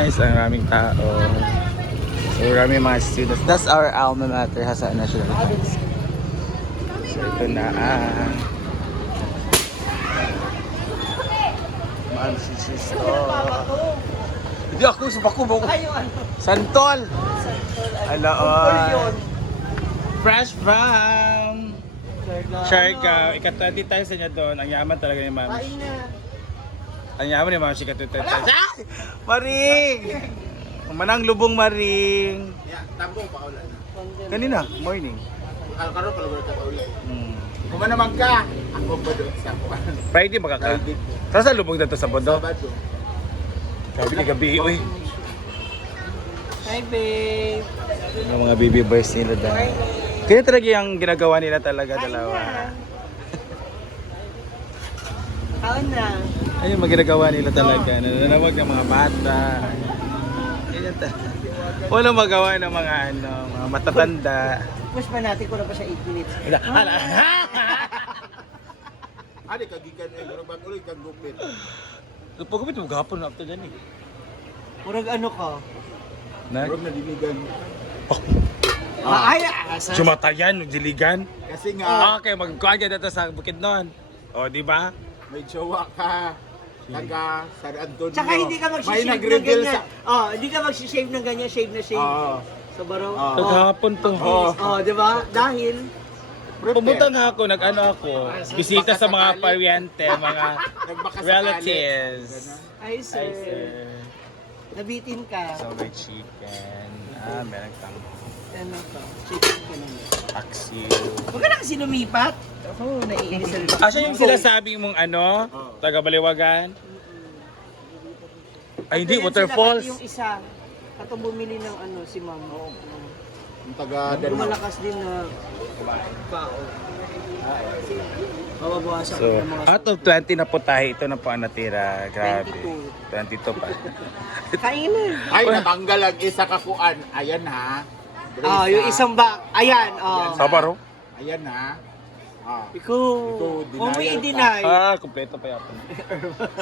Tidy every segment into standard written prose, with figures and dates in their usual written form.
Nice, ang raming tao. So, raming mga students. That's our alma mater, Hassan National High School. So, ito na ang Manchester. Hindi ako, sabako ba? Santol! Alaon. Fresh from Siargao. Ikatati tayo sa inyo doon. Ang yaman talaga ni Ma'am. Ang yaman ni Ma'am si Katutoy. Maring! Manang lubong Maring. Tambong pa ulan. Kanina, morning. Karon pala wala ka ulan. Kuma naman ka. Ako ba doon sa kuan? Friday ba ka? Saan sa lubong dito sa Bondo? Sabado. Gabi, uy. Hi, babe. Yung mga baby boys nila dahil. Kaya talaga yung ginagawa nila talaga dalawa. Kaon na. Ayun, mga ginagawa nila talaga. Nananawag ng mga bata. Ganyan talaga. Walang magawa ng mga mga matatanda. Push pa natin ko na pa siya 8 minutes. Ade kagikan pero bag ulit kang gupit. Pagkupit mo gahapon after dyan eh. Murag ano ka? Pero nadiligan. Ay, Sumatayan, diligan. Kasi nga Okay, magkuhan ka dito sa Bukidnon. O, di ba? may jowa ka. Taga San Antonio. tsaka hindi ka May mag-shave ng nag-reveal ganyan. sa Hindi ka mag-shave ng ganyan, shave na shave. Sa baro. Kagahapon to. Di ba? Dahil, Pumunta nga ako, nag-ano ako, bisita sa mga paryente, mga relatives. ay sir, nabitin ka. So, may chicken. Meron kang Ano ka? Chicken ka naman. paksiw. Huwag ka na kasi lumipat. Ako, naiinis na rin. Siya yung sinasabi mong ano, taga-Baliwagan? Ay, hindi, waterfalls. Yung isa, katong bumili ng ano, si ma'am. yung taga Denmark. Malakas din na bao. Mababawasan So, ko ng mga out of 20 na po tayo, ito na po ang natira. Grabe. 22 pa. kain na. Ay natanggal ang isa ka kuan. Ayan ha. Yung isang ayan, Sabaro? Ayan ha. Ikaw, denial may ka. i-deny. Kompleto pa yapon.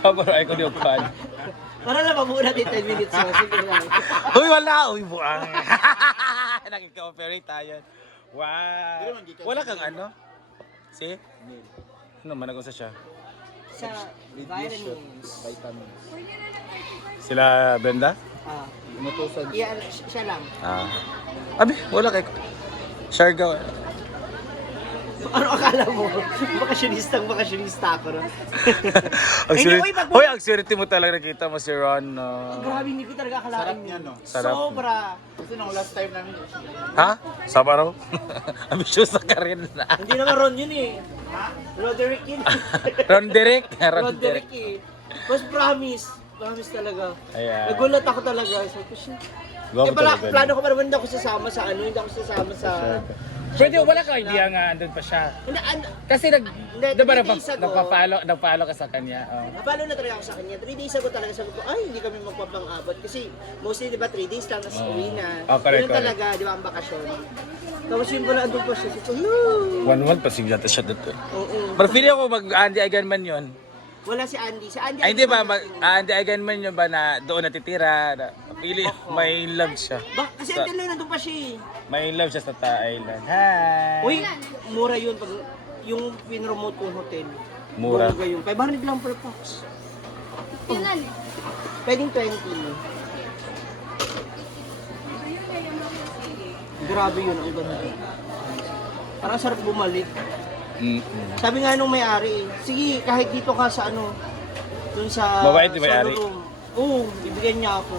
Sabaro, ay ko di upan. Para lang mabuna din 10 minutes. So, sige lang. Uy, wala! Uy, buang! Nakika-operate tayo. Wow! Wala kang ano? See? Ano, managon sa siya? Sa vitamins. Vitamins. Sila Brenda? Inutusan. Yan, siya lang. Abi, wala kay Siargao. Ano akala mo? Bakasyonista ako. No? Ang Hindi, swerte. uy, pag- Hoy, ang swerte mo talaga nakita mo si Ron. Grabe, hindi ko talaga akalain. Sarap niya, no? Sarap. Sobra. Kasi nung last time namin, Ha? Sabaro? Ambisyosa ka rin na. Hindi naman Ron yun eh. Roderick yun. Ron Derek? Roderick eh. Mas promise. Promise talaga. Ayan. Nagulat ako talaga. Sabi ko, shit. Gwapo talaga. Plano ko pa naman hindi ako sasama sa ano, hindi ako sasama sa... Pwede, wala kang idea nga, andun pa siya. Kasi diba nagpa-follow ka sa kanya? Oh. Napalo na talaga ako sa kanya. 3 days ago talaga sabi ko, ay, hindi kami magpapang-abot. Kasi mostly, di ba, 3 days lang, tapos uwi na. Correct, Yun talaga, di ba, ang bakasyon. Tapos yun pala, andun pa siya. Sabi ko, no. 1-1 pa siya siya dito. Oo. Pero feeling ako mag-Andy Aganman yun. Wala si Andy. Si Andy, Ay, hindi ba, Andy Aganman yun ba na doon natitira? Pili, may love siya. Kasi andun lang, nandun pa siya eh. May love siya sa Thailand. Hi! Uy, mura yun. Pag, yung pinromote kong hotel. Mura. Bongga yun. 500 lang per box. Pwedeng 20. Grabe yun, ang ganda. Parang sarap bumalik. Sabi nga nung may-ari, sige kahit dito ka sa ano, dun sa... Mabait yung may-ari? Oo, bibigyan niya ako.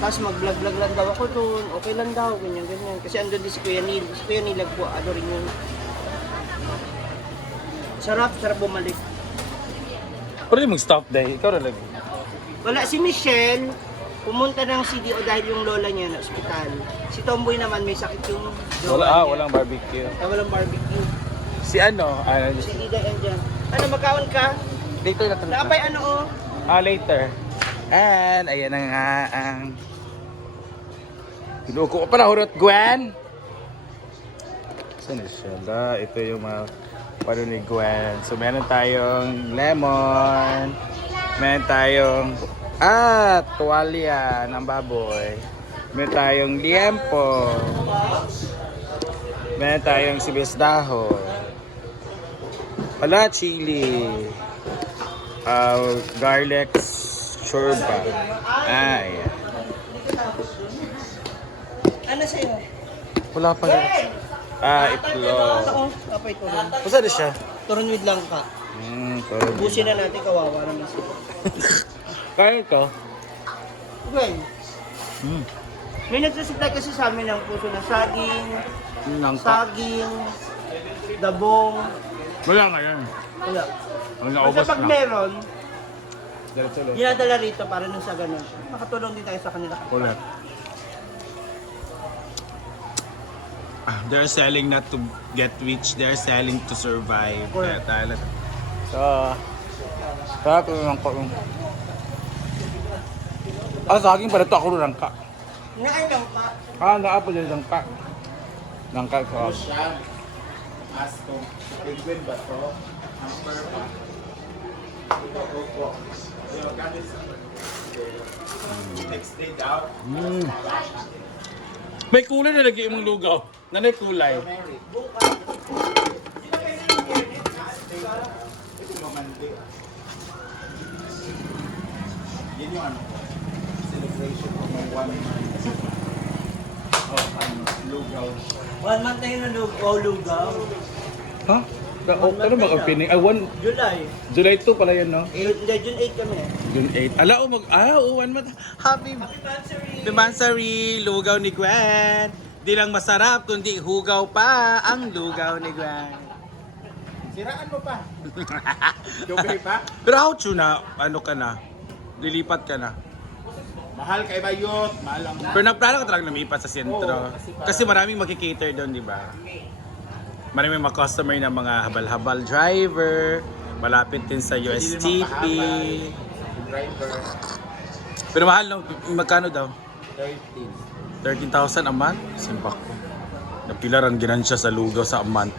Tapos mag-vlog-vlog lang daw ako dun, okay lang daw, ganyan-ganyan. Kasi andun din si Kuya Neil. Si Kuya Neil, ano rin yun. Sarap bumalik. Pero yung mag-stop day, ikaw rin lagi. Wala, si Michelle, pumunta ng CDO dahil yung lola niya na ospital. Si Tomboy naman may sakit yung jowa niya. Walang barbecue. Walang barbecue. Si ano? Si Ida andyan. Ano, magkaon ka? Later na talaga. Napay ano oh? Later. And, ayan na nga ang... Pinuko ko pa na hurot, Gwen! Saan na siya? Ito yung mga pano ni Gwen. So, meron tayong lemon. Meron tayong At tuwalya ng baboy. Meron tayong liempo. Meron tayong sibuyas dahon. Wala chili. Garlic shorba. Ayan. Ano sa'yo? Wala pa rin. Itlog. Ako, kapay turon. Basta na siya? Turon with langka. Pero Busin na natin, kawawa naman sila. kaya ito. Okay. May nagsusupply kasi sa amin ng puso na saging, saging, dabong. Wala ngayon. Wala. Ang Basta naubos pag na. meron, Diretso-diretso. dinadala rito para nung sa ganun. Makatulong din tayo sa kanila. Ulit. They're selling not to get rich, they're selling to survive. Kaya tayo. So, sarap yung langka. Sa akin pala ito ako ng langka. Ngayon lang pa. Naapo din langka. Langka sauce. Siya. Asko. Penguin ba to? Hamper ba? Ito, opo. Yung gamit sa next day daw. May kulay na lagi yung lugaw. Nanay kulay. Ito yung mandi. Yan yung ano ko. Celebration ko ng 1 month. Lugaw. 1 month na yun ang lugaw. Ha? Ano ba opening? July. July 2 pala yan, no? Hindi, June 8 kami. June 8. Ala, one month. Happy Bimansary! Lugaw ni Gwen! Di lang masarap, kundi hugaw pa ang lugaw ni Gwen. Siraan mo pa. Dugay pa? Pero how to na, ano ka na? Lilipat ka na. Mahal kay Bayot. Mahal ang Pero nagplano ka talagang lumipat sa sentro. Oo, Kasi maraming makikater doon, di ba? Maraming mga customer na mga habal-habal driver, malapit din sa USTP. driver. Pero mahal lang, magkano daw? 13. 13,000 a month? Simbak ko. Napilaran ginansya sa lugaw sa a month.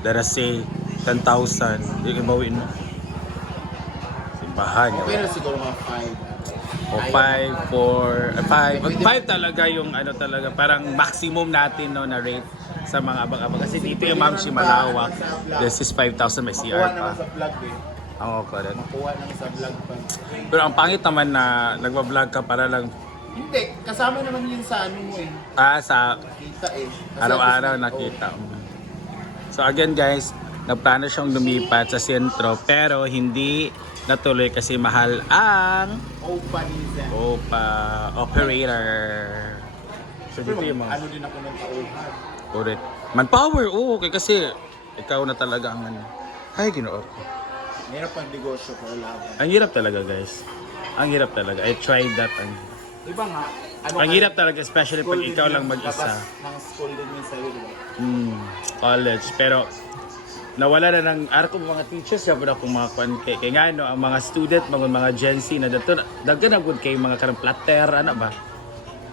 Dara say 10,000. Hindi ibawin mo. Simbahan. Okay na siguro mga 5. O 5, 4, 5 talaga yung ano talaga, parang maximum natin no, na rate sa mga abang-abang. Kasi dito yung Ma'am si malawak. This is 5,000 may CR Makuha pa. naman sa vlog eh. Ang okay rin. Makuha naman sa vlog pa. Pero ang pangit naman na nagbablog ka para lang Hindi, kasama naman yun sa ano mo eh. sa Kita eh. Kasi araw-araw gusto- nakita. So again guys, nagplano siyang lumipat sa sentro pero hindi natuloy kasi mahal ang Opa minsan. operator. So dito yung mga Ano din ako ng tauhan. correct. Manpower, okay kasi ikaw na talaga ang ano. Ay, ginoo ko. Meron pang negosyo ko laban. Ang hirap talaga guys. Ang hirap talaga. I tried that. Iba nga. Ano Ang hirap talaga especially pag ikaw lang mag-isa. Ng school din yun sa'yo, di ba? College. Pero nawala na ng arko mga teachers ya pud akong mga kwan kay nga no ang mga student mga Gen Z na dato daghan na gud kay mga karang platter ano ba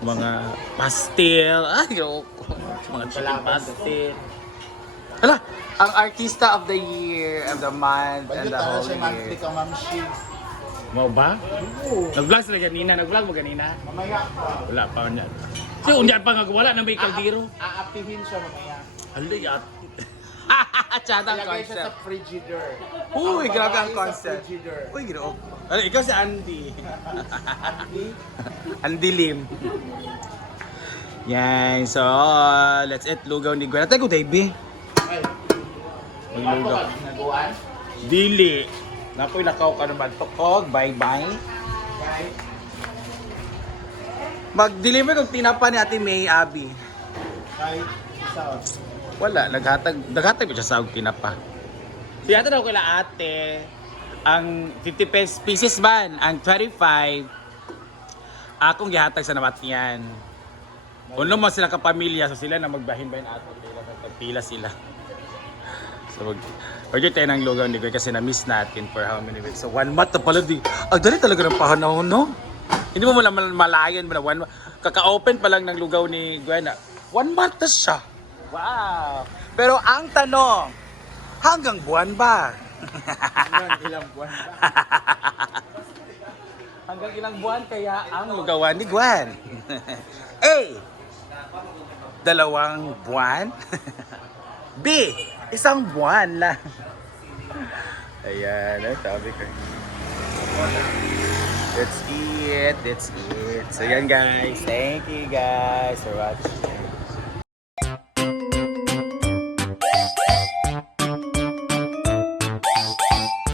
mga pastel mga chicken pastel hala ang artista of the year of the month and Bagyo the tala whole siya, year mantik ang mamshi. mo ba Oo. nag-vlog sila ganina nag-vlog mo ganina Mamaya pa. wala pa unya si unya pa nga wala na may kaldero Aapihin siya mamaya. hala yat Chata ang Ilagay siya sa concept. frigider. Uy, grabe ang babae sa concept. frigider. Uy, ginoo. Ano, ikaw si Andy. Andy Lim. Yan, so let's eat lugaw ni Gwen. Ate ko, Davey. Ay, Ang lugaw. ano ka? Naguan? Dili. Napoy, nakaw ka naman. Tukog, bye-bye. Guys, Mag-deliver kong tinapa ni Ate May Abby. kahit isa. Wala, naghatag ko siya sa og tinapa. Siya daw kila ate, ang 50 pieces man, ang 25, akong gihatag sa namat niyan. Uno mo sila kapamilya, so sila na magbahin-bahin ato. Pila sila. So order tayo ng lugaw ni Gwen kasi na-miss natin for how many weeks. So 1 month na pala di. Ang dali talaga ng panahon, no? Hindi mo malayan mo na 1 month. Kaka-open pa lang ng lugaw ni Gwen. 1 month na siya. Wow! Pero ang tanong, hanggang buwan ba? Ilang buwan ba? Hanggang ilang buwan kaya ang lugawan ni Gwen? A. 2 buwan. B. 1 buwan lang. Ayan, ang sabi ko. That's it. So yan guys. Thank you guys for watching.